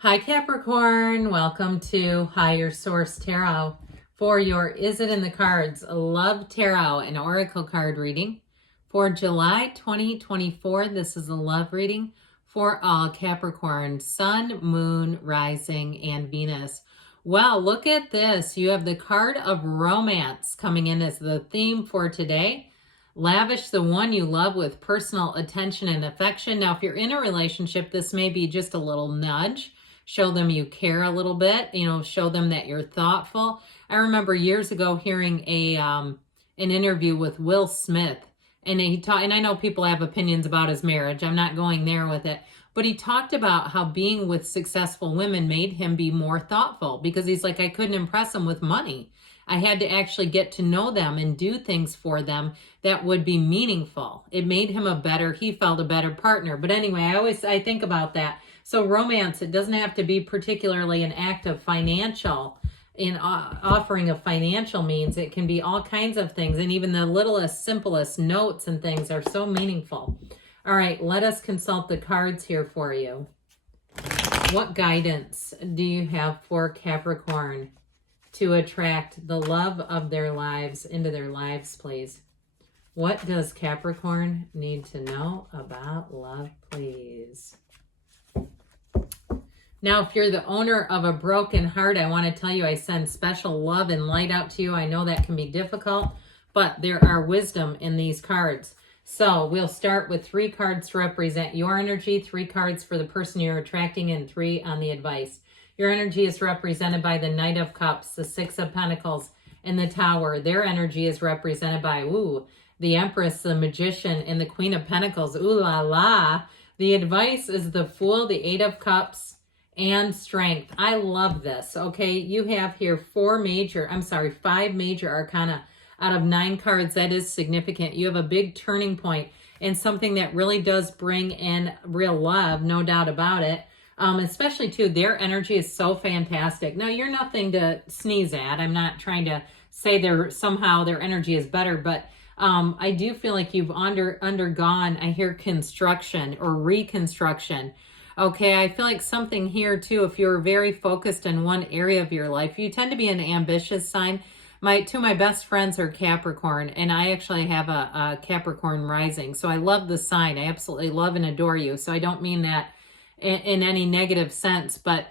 Hi Capricorn, welcome to Higher Source Tarot for your Is It in the Cards Love Tarot and Oracle card reading for July 2024. This is a love reading for all Capricorn, Sun, Moon, Rising, and Venus. Well, look at this. You have the card of romance coming in as the theme for today. Lavish the one you love with personal attention and affection. Now, if you're in a relationship, this may be just a little nudge. Show them you care a little bit, show them that you're thoughtful. I remember years ago hearing an interview with Will Smith, and and I know people have opinions about his marriage. I'm not going there with it, but he talked about how being with successful women made him be more thoughtful, because he's like, I couldn't impress them with money. I had to actually get to know them and do things for them that would be meaningful. It made him he felt a better partner. But anyway, I think about that. So romance, it doesn't have to be particularly an act of financial, offering of financial means. It can be all kinds of things. And even the littlest, simplest notes and things are so meaningful. All right, let us consult the cards here for you. What guidance do you have for Capricorn to attract the love of their lives into their lives, please? What does Capricorn need to know about love, please? Now, if you're the owner of a broken heart, I want to tell you I send special love and light out to you. I know that can be difficult, but there are wisdom in these cards. So we'll start with 3 cards to represent your energy, 3 cards for the person you're attracting, and 3 on the advice. Your energy is represented by the Knight of Cups, the 6 of Pentacles, and the Tower. Their energy is represented by, the Empress, the Magician, and the Queen of Pentacles. Ooh la la. The advice is the Fool, the 8 of Cups, and Strength. I love this. Okay, you have here 5 major arcana out of 9 cards. That is significant. You have a big turning point and something that really does bring in real love, no doubt about it. Especially too, their energy is so fantastic. Now, you're nothing to sneeze at. I'm not trying to say somehow their energy is better, but I do feel like you've undergone, I hear, construction or reconstruction. Okay, I feel like something here too, if you're very focused in one area of your life, you tend to be an ambitious sign. Two of my best friends are Capricorn, and I actually have a Capricorn rising. So I love the sign. I absolutely love and adore you. So I don't mean that in any negative sense, but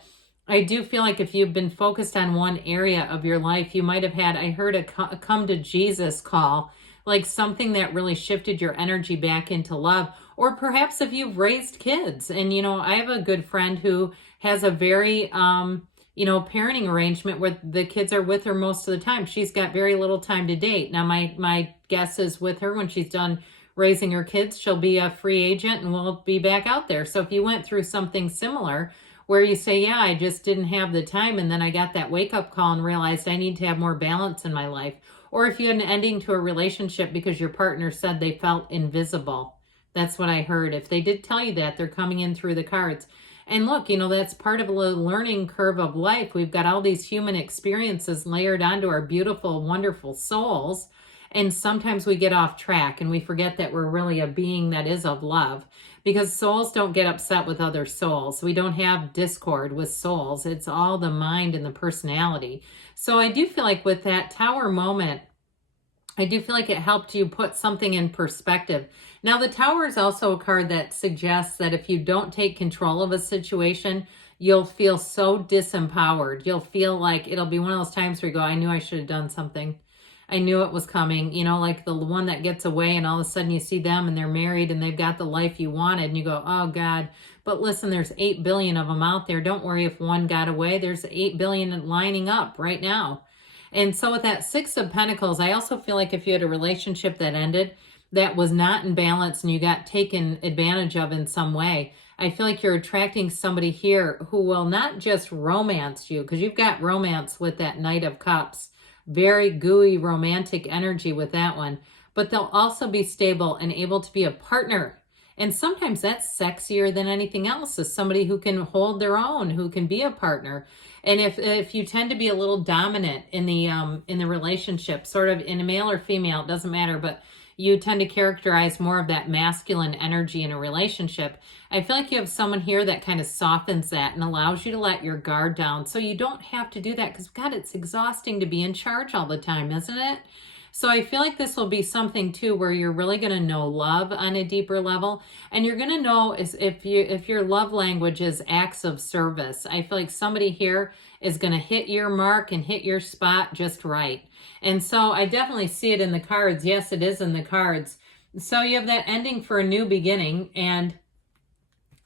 I do feel like if you've been focused on one area of your life, you might have had, I heard a come to Jesus call, like something that really shifted your energy back into love. Or perhaps if you've raised kids, and I have a good friend who has a very parenting arrangement where the kids are with her most of the time. She's got very little time to date. Now my guess is with her, when she's done raising her kids, she'll be a free agent and we'll be back out there. So if you went through something similar where you say, yeah, I just didn't have the time, and then I got that wake-up call and realized I need to have more balance in my life. Or if you had an ending to a relationship because your partner said they felt invisible. That's what I heard. If they did tell you that, they're coming in through the cards. And look, that's part of a learning curve of life. We've got all these human experiences layered onto our beautiful, wonderful souls. And sometimes we get off track and we forget that we're really a being that is of love, because souls don't get upset with other souls. We don't have discord with souls. It's all the mind and the personality. So I do feel like with that Tower moment, I do feel like it helped you put something in perspective. Now, the Tower is also a card that suggests that if you don't take control of a situation, you'll feel so disempowered. You'll feel like it'll be one of those times where you go, I knew I should have done something. I knew it was coming, like the one that gets away and all of a sudden you see them and they're married and they've got the life you wanted and you go, oh God. But listen, there's 8 billion of them out there. Don't worry if one got away. There's 8 billion lining up right now. And so with that 6 of Pentacles, I also feel like if you had a relationship that ended that was not in balance and you got taken advantage of in some way, I feel like you're attracting somebody here who will not just romance you, because you've got romance with that Knight of Cups, very gooey romantic energy with that one, but they'll also be stable and able to be a partner. And sometimes that's sexier than anything else, is somebody who can hold their own, who can be a partner. And if you tend to be a little dominant in the relationship, sort of in a male or female, it doesn't matter, but you tend to characterize more of that masculine energy in a relationship. I feel like you have someone here that kind of softens that and allows you to let your guard down so you don't have to do that, because God, it's exhausting to be in charge all the time, isn't it? So I feel like this will be something too where you're really going to know love on a deeper level, and you're going to know if your love language is acts of service. I feel like somebody here is going to hit your mark and hit your spot just right. And so I definitely see it in the cards. Yes, it is in the cards. So you have that ending for a new beginning, and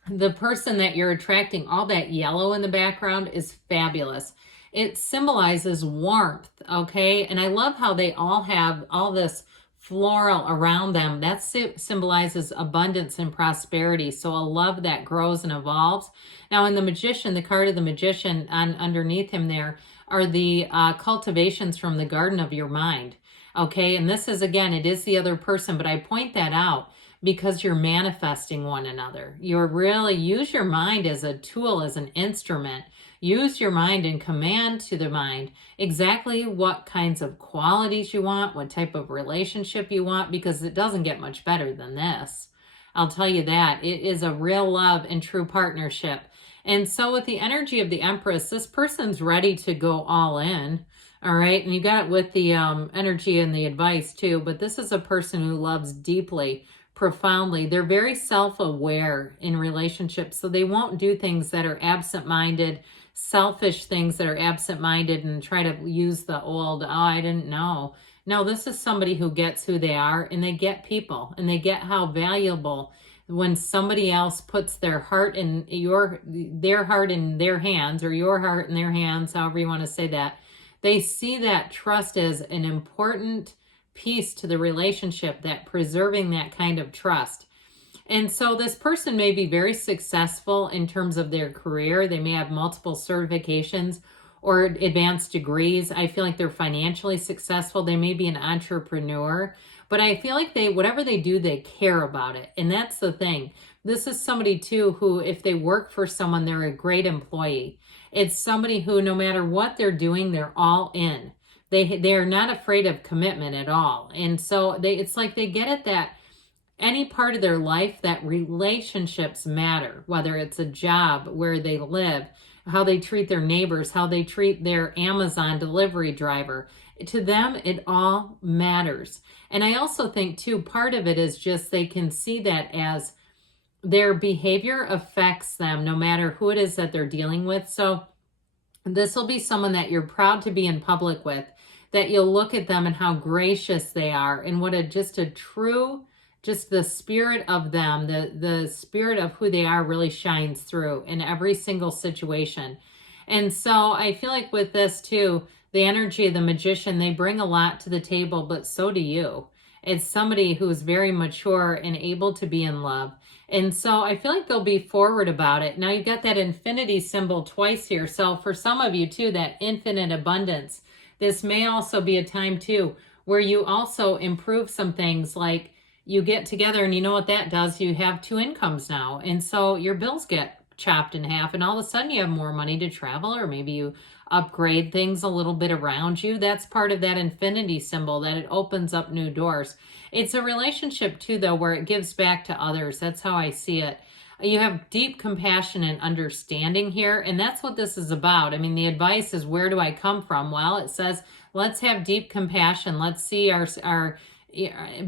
the person that you're attracting, all that yellow in the background, is fabulous. It symbolizes warmth, okay? And I love how they all have all this floral around them. That symbolizes abundance and prosperity. So a love that grows and evolves. Now in the Magician, the card of the Magician, underneath him there are the cultivations from the garden of your mind, okay? And this is, again, it is the other person, but I point that out because you're manifesting one another. You're really, use your mind as a tool, as an instrument. Use your mind and command to the mind exactly what kinds of qualities you want, what type of relationship you want, because it doesn't get much better than this. I'll tell you that. It is a real love and true partnership. And so with the energy of the Empress, this person's ready to go all in. All right. And you got it with the energy and the advice too. But this is a person who loves deeply, profoundly. They're very self-aware in relationships. So they won't do things that are absent-minded, selfish things that are absent-minded and try to use the old, oh, I didn't know. No, this is somebody who gets who they are, and they get people, and they get how valuable when somebody else puts their heart in their heart in their hands, or your heart in their hands, however you want to say that. They see that trust as an important piece to the relationship, that preserving that kind of trust. And so this person may be very successful in terms of their career. They may have multiple certifications or advanced degrees. I feel like they're financially successful. They may be an entrepreneur, but I feel like whatever they do, they care about it. And that's the thing. This is somebody too who, if they work for someone, they're a great employee. It's somebody who, no matter what they're doing, they're all in. They are not afraid of commitment at all. And so it's like they get it that any part of their life that relationships matter, whether it's a job, where they live, how they treat their neighbors, how they treat their Amazon delivery driver. To them, it all matters. And I also think too, part of it is just they can see that as their behavior affects them no matter who it is that they're dealing with. So this will be someone that you're proud to be in public with, that you'll look at them and how gracious they are, and what just the spirit of them, the spirit of who they are really shines through in every single situation. And so I feel like with this too, the energy of the Magician, they bring a lot to the table, but so do you. It's somebody who's very mature and able to be in love. And so I feel like they'll be forward about it. Now you've got that infinity symbol twice here. So for some of you too, that infinite abundance, this may also be a time too, where you also improve some things, like you get together and you know what that does? You have two incomes now. And so your bills get chopped in half, and all of a sudden you have more money to travel, or maybe you upgrade things a little bit around you. That's part of that infinity symbol, that it opens up new doors. It's a relationship too, though, where it gives back to others. That's how I see it. You have deep compassion and understanding here, and that's what this is about. I mean, the advice is, where do I come from? Well, it says, let's have deep compassion. Let's see our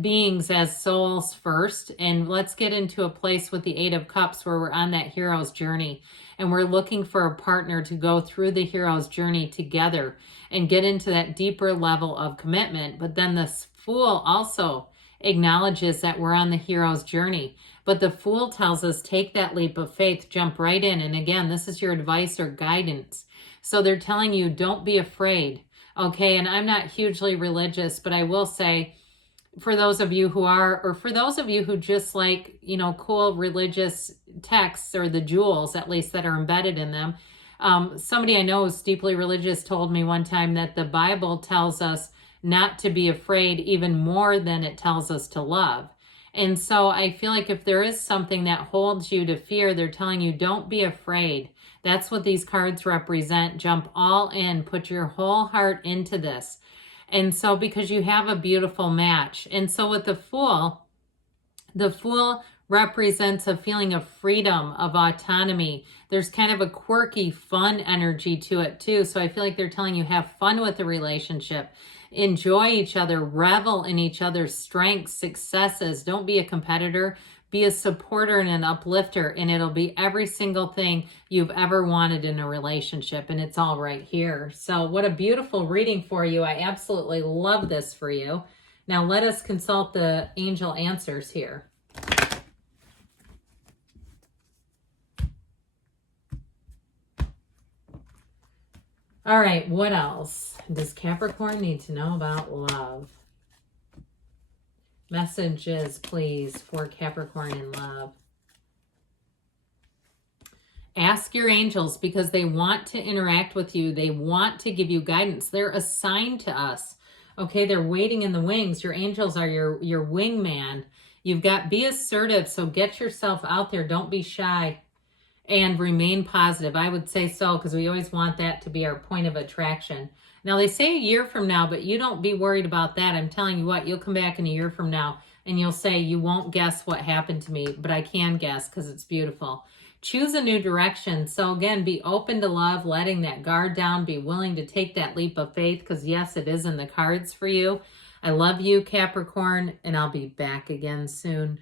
beings as souls first, and let's get into a place with the Eight of Cups where we're on that hero's journey, and we're looking for a partner to go through the hero's journey together and get into that deeper level of commitment. But then the Fool also acknowledges that we're on the hero's journey, but the Fool tells us, take that leap of faith, jump right in. And again, this is your advice or guidance. So they're telling you, don't be afraid. Okay, and I'm not hugely religious, but I will say, for those of you who are, or for those of you who just like, cool religious texts, or the jewels at least that are embedded in them. Somebody I know who's deeply religious told me one time that the Bible tells us not to be afraid even more than it tells us to love. And so I feel like if there is something that holds you to fear, they're telling you, don't be afraid. That's what these cards represent. Jump all in, put your whole heart into this. And so because you have a beautiful match. And so with the Fool represents a feeling of freedom, of autonomy. There's kind of a quirky, fun energy to it too. So I feel like they're telling you have fun with the relationship. Enjoy each other, revel in each other's strengths, successes. Don't be a competitor. Be a supporter and an uplifter, and it'll be every single thing you've ever wanted in a relationship, and it's all right here. So what a beautiful reading for you. I absolutely love this for you. Now let us consult the angel answers here. All right, what else does Capricorn need to know about love? Messages, please, for Capricorn in love. Ask your angels because they want to interact with you. They want to give you guidance. They're assigned to us. Okay, they're waiting in the wings. Your angels are your wingman. You've got, be assertive, so get yourself out there. Don't be shy. And remain positive. I would say so, because we always want that to be our point of attraction. Now, they say a year from now, but you don't be worried about that. I'm telling you what, you'll come back in a year from now and you'll say, you won't guess what happened to me, but I can guess because it's beautiful. Choose a new direction. So again, be open to love, letting that guard down, be willing to take that leap of faith, because yes, it is in the cards for you. I love you, Capricorn, and I'll be back again soon.